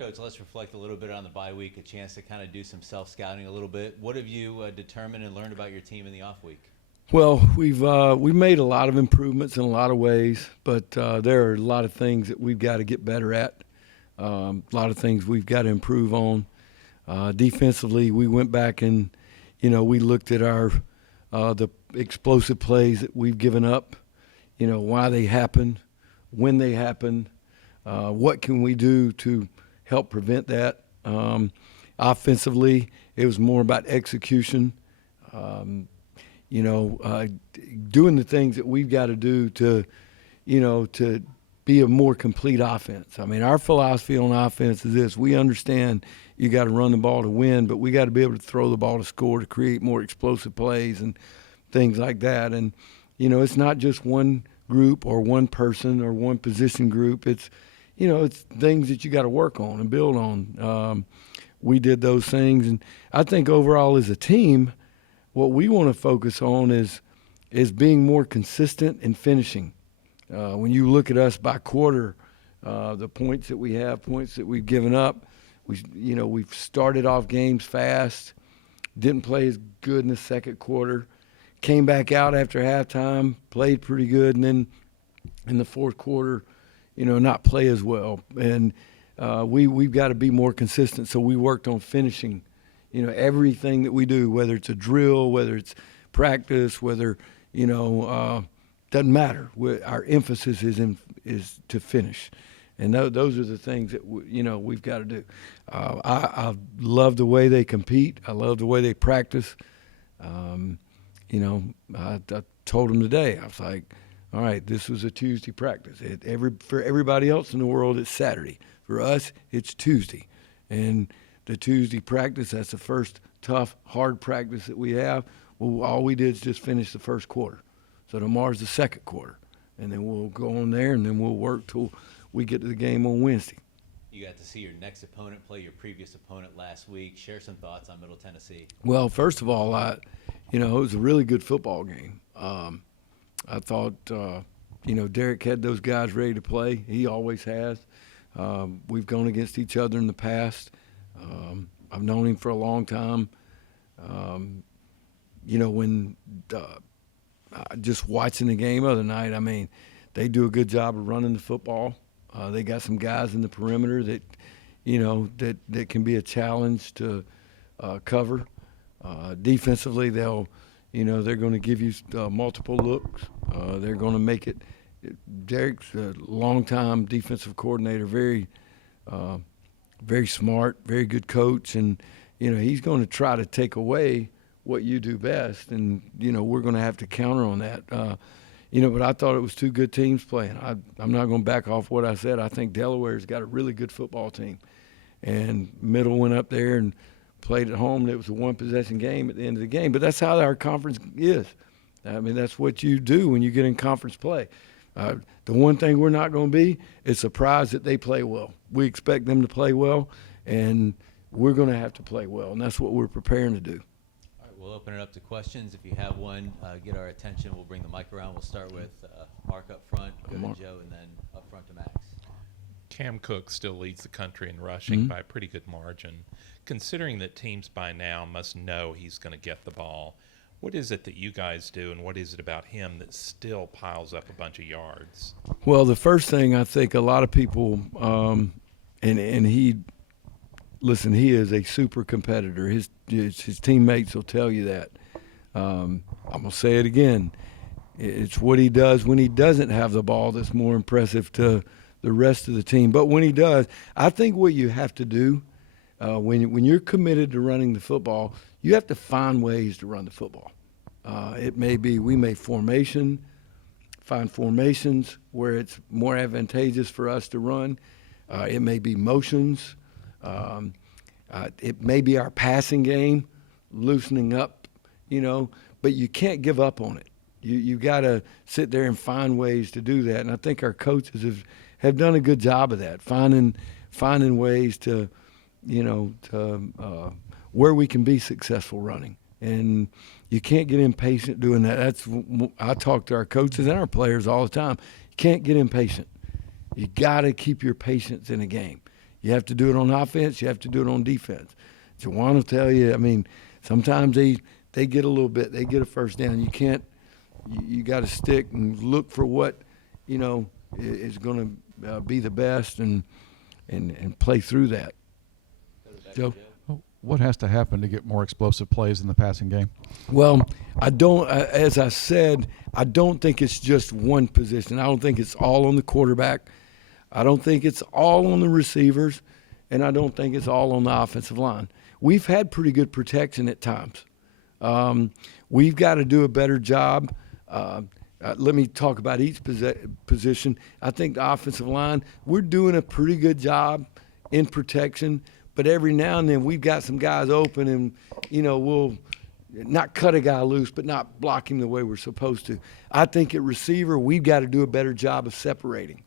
Coach, let's reflect a little bit on the bye week, a chance to kind of do some self-scouting a little bit. What have you determined and learned about your team in the off week? Well, we've made a lot of improvements in a lot of ways, but there are a lot of things that we've got to get better at. A lot of things we've got to improve on. Defensively, we went back and, we looked at our the explosive plays that we've given up. Why they happen, when they happen, what can we do to help prevent that. Offensively, it was more about execution. Doing the things that we've got to do to be a more complete offense. I mean, our philosophy on offense is this: we understand you got to run the ball to win, but we got to be able to throw the ball to score, to create more explosive plays and things like that. And it's not just one group or one person or one position group. It's things that you got to work on and build on. We did those things, and I think overall as a team, what we want to focus on is being more consistent in finishing. When you look at us by quarter, the points that we have, points that we've given up, we've started off games fast, didn't play as good in the second quarter, came back out after halftime, played pretty good, and then in the fourth quarter, not play as well. And we've got to be more consistent. So we worked on finishing, everything that we do, whether it's a drill, whether it's practice, whether, doesn't matter. Our emphasis is to finish. And those are the things that, we've got to do. I love the way they compete. I love the way they practice. I told them today, I was like, all right, this was a Tuesday practice. For everybody else in the world, it's Saturday. For us, it's Tuesday. And the Tuesday practice, that's the first tough, hard practice that we have. Well, all we did is just finish the first quarter. So tomorrow's the second quarter. And then we'll go on there, and then we'll work till we get to the game on Wednesday. You got to see your next opponent play your previous opponent last week. Share some thoughts on Middle Tennessee. Well, first of all, it was a really good football game. I thought, Derek had those guys ready to play. He always has. We've gone against each other in the past. I've known him for a long time. When just watching the game other night, I mean, they do a good job of running the football. They got some guys in the perimeter that, that can be a challenge to cover. Defensively, they're going to give you multiple looks. They're going to make it. Derek's a longtime defensive coordinator, very smart, very good coach, and he's going to try to take away what you do best, and we're going to have to counter on that. But I thought it was two good teams playing. I'm not going to back off what I said. I think Delaware's got a really good football team, and Middle went up there and played at home, and it was a one-possession game at the end of the game. But that's how our conference is. I mean, that's what you do when you get in conference play. The one thing we're not going to be is surprised that they play well. We expect them to play well, and we're going to have to play well, and that's what we're preparing to do. All right, we'll open it up to questions. If you have one, get our attention. We'll bring the mic around. We'll start with Mark up front, go to Joe, and then up front to Max. Gamecocks still leads the country in rushing by a pretty good margin. Considering that teams by now must know he's going to get the ball, what is it that you guys do, and what is it about him that still piles up a bunch of yards? Well, the first thing I think a lot of people, and he is a super competitor. His teammates will tell you that. I'm going to say it again. It's what he does when he doesn't have the ball that's more impressive to the rest of the team. But when he does, I think what you have to do when you're committed to running the football, you have to find ways to run the football. It may be we may find formations where it's more advantageous for us to run. It may be motions. It may be our passing game loosening up, but you can't give up on it. You got to sit there and find ways to do that. And I think our coaches have done a good job of that, finding ways to, where we can be successful running. And you can't get impatient doing that. I talk to our coaches and our players all the time. You can't get impatient. You got to keep your patience in a game. You have to do it on offense. You have to do it on defense. Jawaun will tell you, I mean, sometimes they get a little bit. They get a first down. You can't – you got to stick and look for what, is going to be the best and play through that. Joe? What has to happen to get more explosive plays in the passing game? Well, as I said, I don't think it's just one position. I don't think it's all on the quarterback. I don't think it's all on the receivers, and I don't think it's all on the offensive line. We've had pretty good protection at times. We've got to do a better job. Let me talk about each position. I think the offensive line, we're doing a pretty good job in protection, but every now and then we've got some guys open and, we'll not cut a guy loose but not block him the way we're supposed to. I think at receiver we've got to do a better job of separating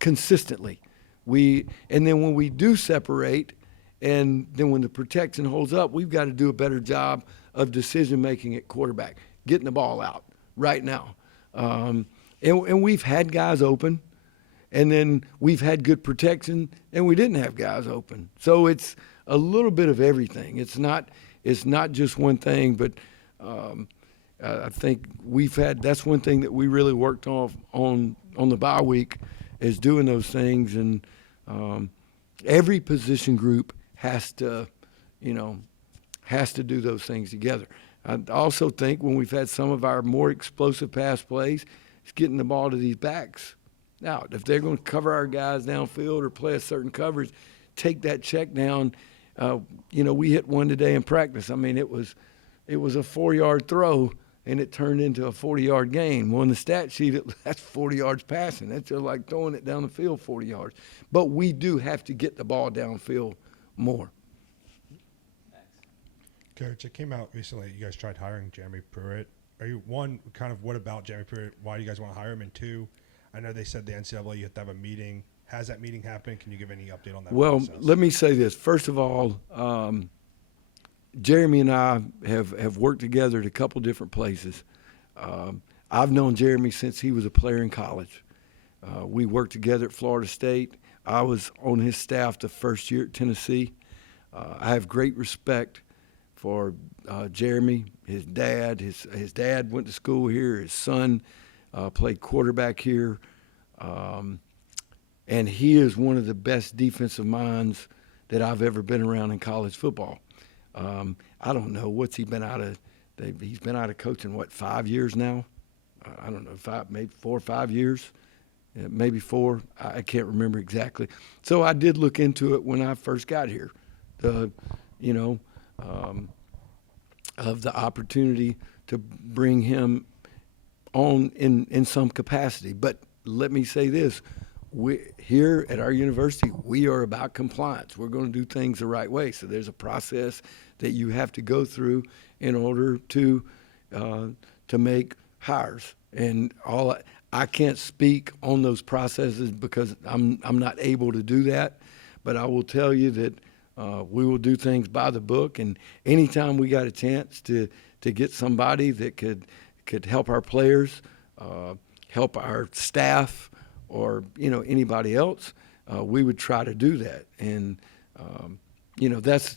consistently. And then when we do separate and then when the protection holds up, we've got to do a better job of decision-making at quarterback, getting the ball out right now. And we've had guys open. And then we've had good protection, and we didn't have guys open. So it's a little bit of everything. It's not just one thing, but I think that's one thing that we really worked on the bye week is doing those things. And every position group has to do those things together. I also think when we've had some of our more explosive pass plays, it's getting the ball to these backs. Now, if they're going to cover our guys downfield or play a certain coverage, take that check down. We hit one today in practice. I mean, it was a 4-yard throw, and it turned into a 40-yard gain. Well, on the stat sheet, that's 40 yards passing. That's just like throwing it down the field 40 yards. But we do have to get the ball downfield more. Coach, it came out recently you guys tried hiring Jeremy Pruitt. Are you, one, kind of what about Jeremy Pruitt? Why do you guys want to hire him? And two, I know they said the NCAA, you have to have a meeting. Has that meeting happened? Can you give any update on that Well, process? let me say this. First of all, Jeremy and I have worked together at a couple different places. I've known Jeremy since he was a player in college. We worked together at Florida State. I was on his staff the first year at Tennessee. I have great respect for Jeremy, his dad. His dad went to school here. His son played quarterback here. And he is one of the best defensive minds that I've ever been around in college football. I don't know what's he been out of. He's been out of coaching, 5 years now? I don't know, maybe 4 or 5 years, maybe 4. I can't remember exactly. So I did look into it when I first got here, of the opportunity to bring him on in some capacity. But let me say this. Here at our university, we are about compliance. We're going to do things the right way. So there's a process that you have to go through in order to make hires. And I can't speak on those processes because I'm not able to do that. But I will tell you that we will do things by the book. And anytime we got a chance to get somebody that could help our players, help our staff, or anybody else, we would try to do that. And that's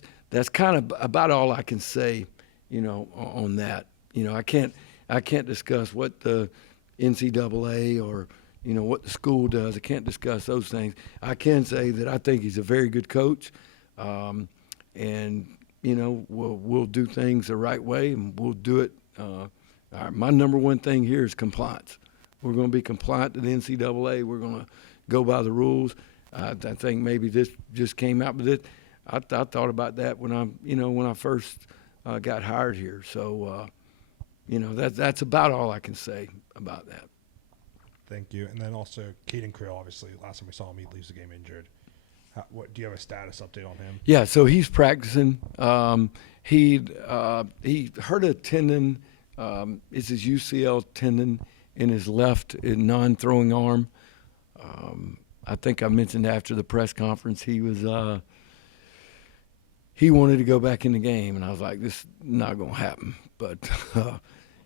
kind of about all I can say, on that. I can't discuss what the NCAA or what the school does. I can't discuss those things. I can say that I think he's a very good coach, and we'll do things the right way, and we'll do it. My number one thing here is compliance. We're going to be compliant to the NCAA. We're going to go by the rules. I think maybe this just came out, but I thought about that when I first got hired here. So, that's about all I can say about that. Thank you. And then also, Caden Creel, obviously, last time we saw him, he leaves the game injured. Do you have a status update on him? Yeah, so he's practicing. He hurt a tendon. It's his UCL tendon in his left non-throwing arm. I think I mentioned after the press conference he wanted to go back in the game, and I was like, this is not going to happen. But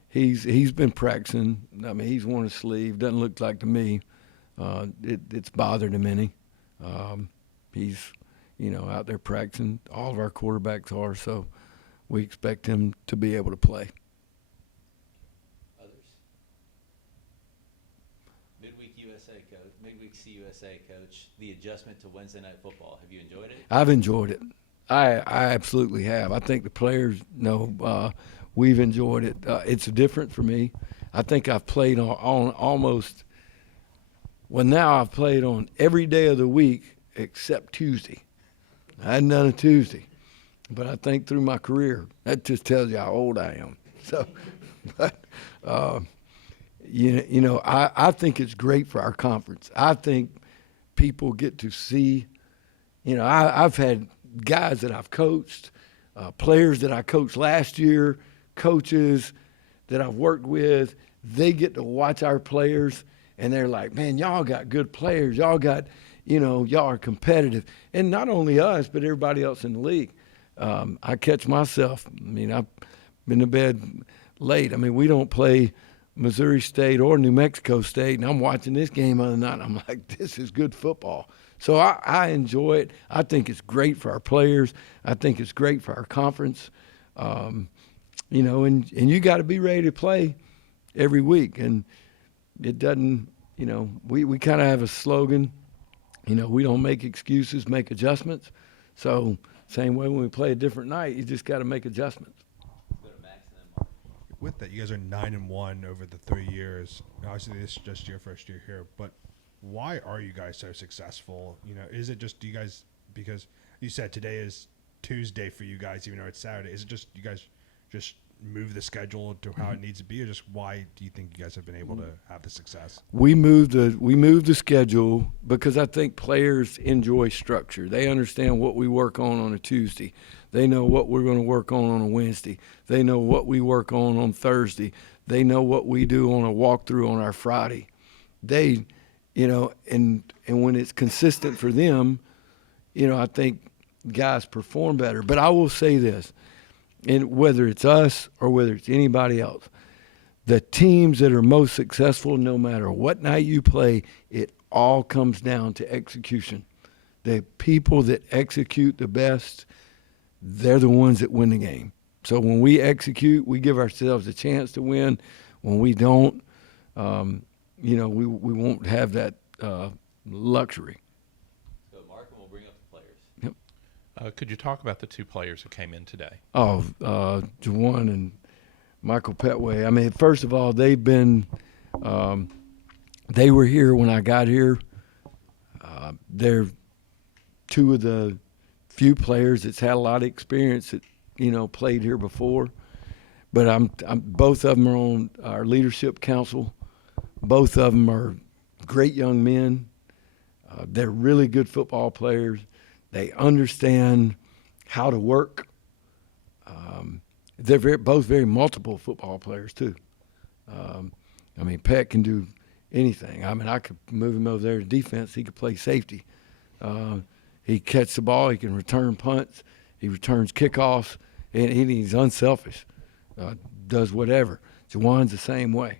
he's been practicing. I mean, he's worn his sleeve. Doesn't look like to me it's bothered him any. He's, out there practicing. All of our quarterbacks are, so we expect him to be able to play. Others? Midweek CUSA coach, the adjustment to Wednesday night football. Have you enjoyed it? I've enjoyed it. I absolutely have. I think the players know we've enjoyed it. It's different for me. I think I've played on almost – well, now I've played on every day of the week except Tuesday. I hadn't done a Tuesday. But I think through my career, that just tells you how old I am. So, but, I think it's great for our conference. I think people get to see – I've had – guys that I've coached, players that I coached last year, coaches that I've worked with, they get to watch our players, and they're like, man, y'all got good players. Y'all got, y'all are competitive. And not only us, but everybody else in the league. I catch myself. I've been to bed late. We don't play Missouri State or New Mexico State, and I'm watching this game other night, and I'm like, this is good football. So I enjoy it. I think it's great for our players. I think it's great for our conference. And you got to be ready to play every week. And it doesn't, we kind of have a slogan, we don't make excuses, make adjustments. So same way when we play a different night, you just got to make adjustments. Go to Max and then Mark. With that, you guys are 9-1 over the 3 years. Obviously, this is just your first year here, but why are you guys so successful? Is it just you guys, because you said today is Tuesday for you guys, even though it's Saturday. Is it just you guys just move the schedule to how it needs to be, or just why do you think you guys have been able to have the success? We moved the schedule because I think players enjoy structure. They understand what we work on a Tuesday. They know what we're going to work on a Wednesday. They know what we work on Thursday. They know what we do on a walkthrough on our Friday. They and when it's consistent for them, I think guys perform better. But I will say this, and whether it's us or whether it's anybody else, the teams that are most successful, no matter what night you play, it all comes down to execution. The people that execute the best, they're the ones that win the game. So when we execute, we give ourselves a chance to win. When we don't, we won't have that luxury. So Mark, and we'll bring up the players. Yep. Could you talk about the two players who came in today? Oh, Jawaun and Michael Pettway. First of all, they've been they were here when I got here. They're two of the few players that's had a lot of experience that, played here before. But I'm both of them are on our leadership council. Both of them are great young men. They're really good football players. They understand how to work. They're both very multiple football players too. Pet can do anything. I could move him over there to defense. He could play safety. He catch the ball. He can return punts. He returns kickoffs, and he's unselfish. Does whatever. Jawaun's the same way.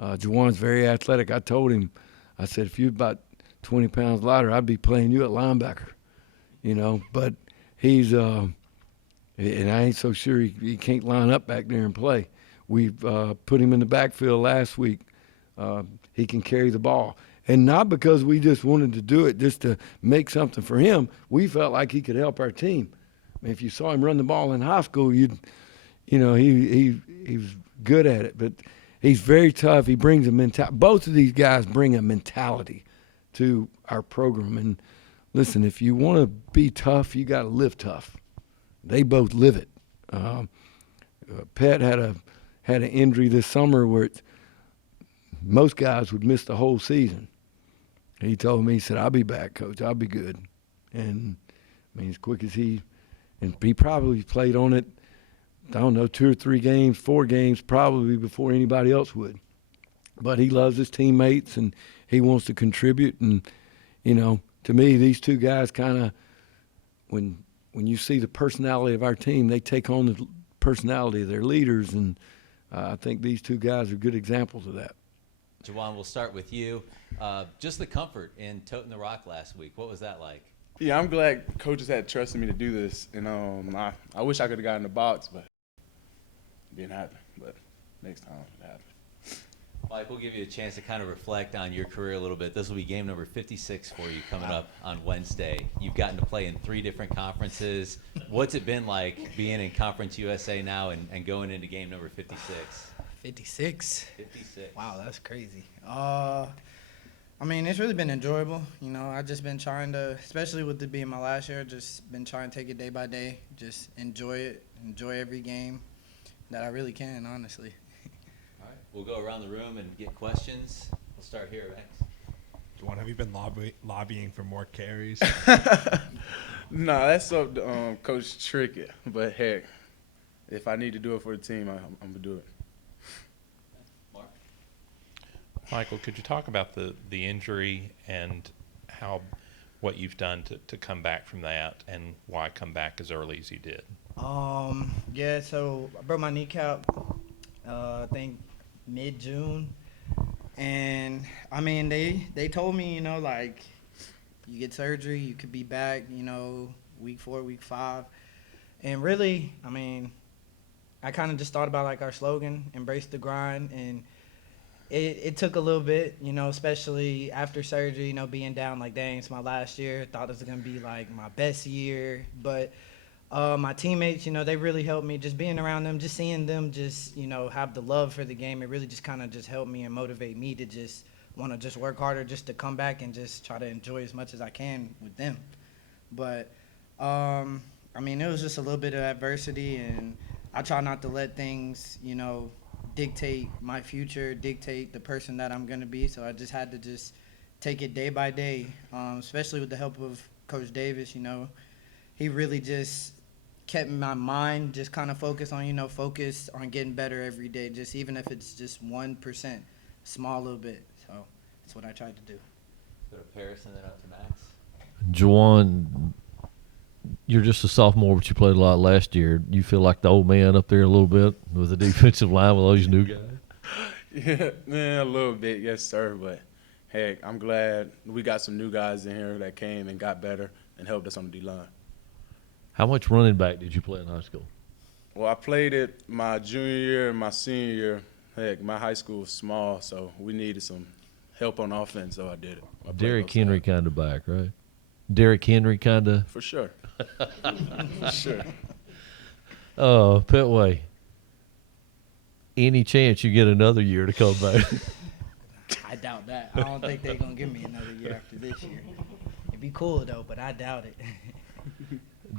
Jawaun's very athletic. I told him, I said, if you're about 20 pounds lighter, I'd be playing you at linebacker. But he's and I ain't so sure he can't line up back there and play. We've put him in the backfield last week. He can carry the ball. And not because we just wanted to do it just to make something for him. We felt like he could help our team. If you saw him run the ball in high school, he was good at it. But he's very tough. He brings a mentality. Both of these guys bring a mentality to our program. And listen, if you want to be tough, you got to live tough. They both live it. Pet had an injury this summer where most guys would miss the whole season. He told me, he said, "I'll be back, Coach. I'll be good." And as quick as he probably played on it, I don't know, 2 or 3 games, 4 games, probably before anybody else would. But he loves his teammates and he wants to contribute. And to me, these two guys kind of, when you see the personality of our team, they take on the personality of their leaders, and I think these two guys are good examples of that. Jawaun, we'll start with you. Just the comfort in toting the rock last week. What was that like? Yeah, I'm glad coaches had trusted me to do this, and I wish I could have gotten the box, but it didn't happen. But next time it happened. Mike, we'll give you a chance to kind of reflect on your career a little bit. This will be game number 56 for you coming up on Wednesday. You've gotten to play in 3 different conferences. What's it been like being in Conference USA now and going into game number 56? 56. 56. Wow, that's crazy. I mean, it's really been enjoyable. You know, I've just been trying to, especially with it being my last year, just been trying to take it day by day, just enjoy it, enjoy every game that I really can, honestly. All right, we'll go around the room and get questions. We'll start here, Max. Jawaun, have you been lobbying for more carries? No, that's up to Coach Trickett. But heck, if I need to do it for the team, I'm gonna do it. Mark? Michael, could you talk about the injury and what you've done to come back from that, and why come back as early as you did? Yeah, so I broke my kneecap, I think mid-June. And, I mean, they told me, you know, like, you get surgery, you could be back, you know, week 4, week 5. And really, I mean, I kind of just thought about, like, our slogan, embrace the grind. And it took a little bit, you know, especially after surgery, you know, being down, like, dang, it's my last year. Thought it was going to be, like, my best year. But my teammates, you know, they really helped me. Just being around them, just seeing them just, you know, have the love for the game, it really just kind of just helped me and motivate me to just want to just work harder just to come back and just try to enjoy as much as I can with them. But, I mean, it was just a little bit of adversity, and I try not to let things, you know, dictate my future, dictate the person that I'm going to be. So I just had to just take it day by day, especially with the help of Coach Davis. You know, he really just kept my mind just kind of focused on getting better every day, just even if it's just 1%, small little bit. So that's what I tried to do. Go to Paris and then up to Max. Jawaun, you're just a sophomore, but you played a lot last year. You feel like the old man up there a little bit with the defensive line with all these new guys? Yeah, a little bit, yes, sir. But, heck, I'm glad we got some new guys in here that came and got better and helped us on the D-line. How much running back did you play in high school? Well, I played it my junior year and my senior year. Heck, my high school was small, so we needed some help on offense, so I did it. I played Derrick both Henry sides. kind of back, right? Derrick Henry kind of. For sure. For sure. Pettway, any chance you get another year to come back? I doubt that. I don't think they're going to give me another year after this year. It'd be cool, though, but I doubt it.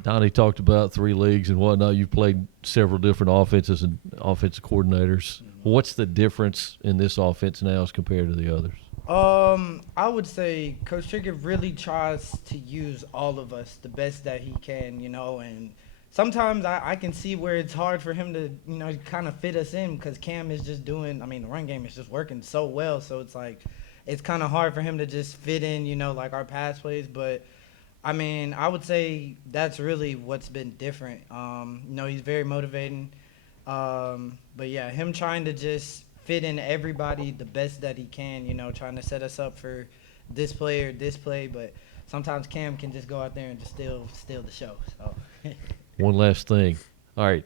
Donnie talked about 3 leagues and whatnot. You've played several different offenses and offensive coordinators. What's the difference in this offense now as compared to the others? I would say Coach Trickett really tries to use all of us the best that he can, you know, and sometimes I can see where it's hard for him to, you know, kind of fit us in because Cam is just doing, I mean, the run game is just working so well, so it's like it's kind of hard for him to just fit in, you know, like our pass plays, but I mean, I would say that's really what's been different. You know, he's very motivating. But, yeah, him trying to just fit in everybody the best that he can, you know, trying to set us up for this play or this play. But sometimes Cam can just go out there and just steal the show. So. One last thing. All right.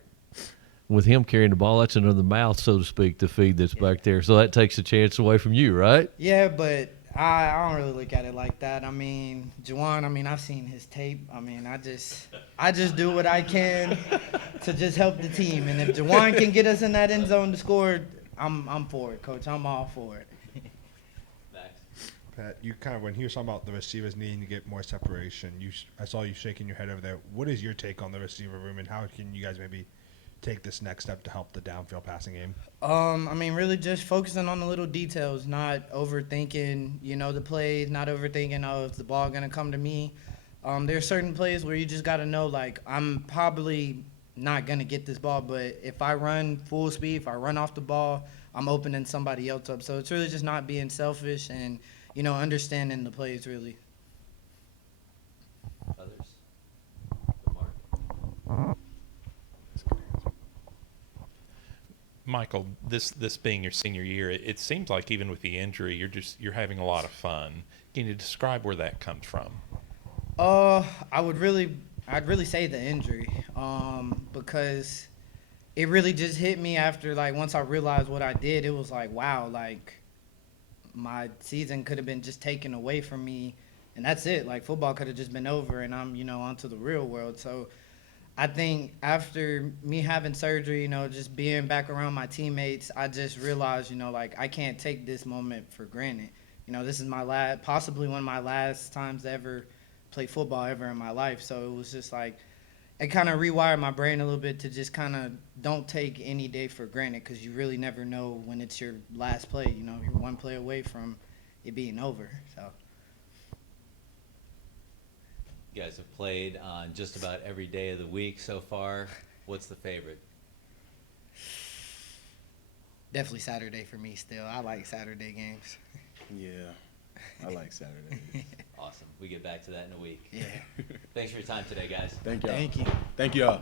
With him carrying the ball, that's another mouth, so to speak, to feed that's back there. So that takes a chance away from you, right? Yeah, but I don't really look at it like that. I mean, Jawaun, I mean, I've seen his tape. I mean, I just do what I can to just help the team. And if Jawaun can get us in that end zone to score, I'm for it, Coach. I'm all for it. Max. Pat, you kind of, when he was talking about the receivers needing to get more separation, I saw you shaking your head over there. What is your take on the receiver room, and how can you guys maybe take this next step to help the downfield passing game? I mean, really just focusing on the little details, not overthinking, you know, the plays, not overthinking, oh, is the ball going to come to me? There are certain plays where you just got to know, like, I'm probably not going to get this ball, but if I run full speed, if I run off the ball, I'm opening somebody else up. So it's really just not being selfish and, you know, understanding the plays, really. Others? Mark? Michael, this being your senior year, it seems like even with the injury, you're having a lot of fun. Can you describe where that comes from? I'd really say the injury, because it really just hit me after, like, once I realized what I did. It was like, wow, like, my season could have been just taken away from me, and that's it. Like, football could have just been over, and I'm, onto the real world. So I think after me having surgery, just being back around my teammates, I just realized, like, I can't take this moment for granted. This is possibly one of my last times to ever play football ever in my life. So it was just like, it kind of rewired my brain a little bit to just kind of don't take any day for granted, because you really never know when it's your last play. You're one play away from it being over. So You guys have played on just about every day of the week so far. What's the favorite? definitely Saturday for me still. I like Saturday games. Yeah, I like Saturdays. Awesome. We get back to that in a week. Yeah. Thanks for your time today, guys. Thank y'all. Thank you. Thank y'all.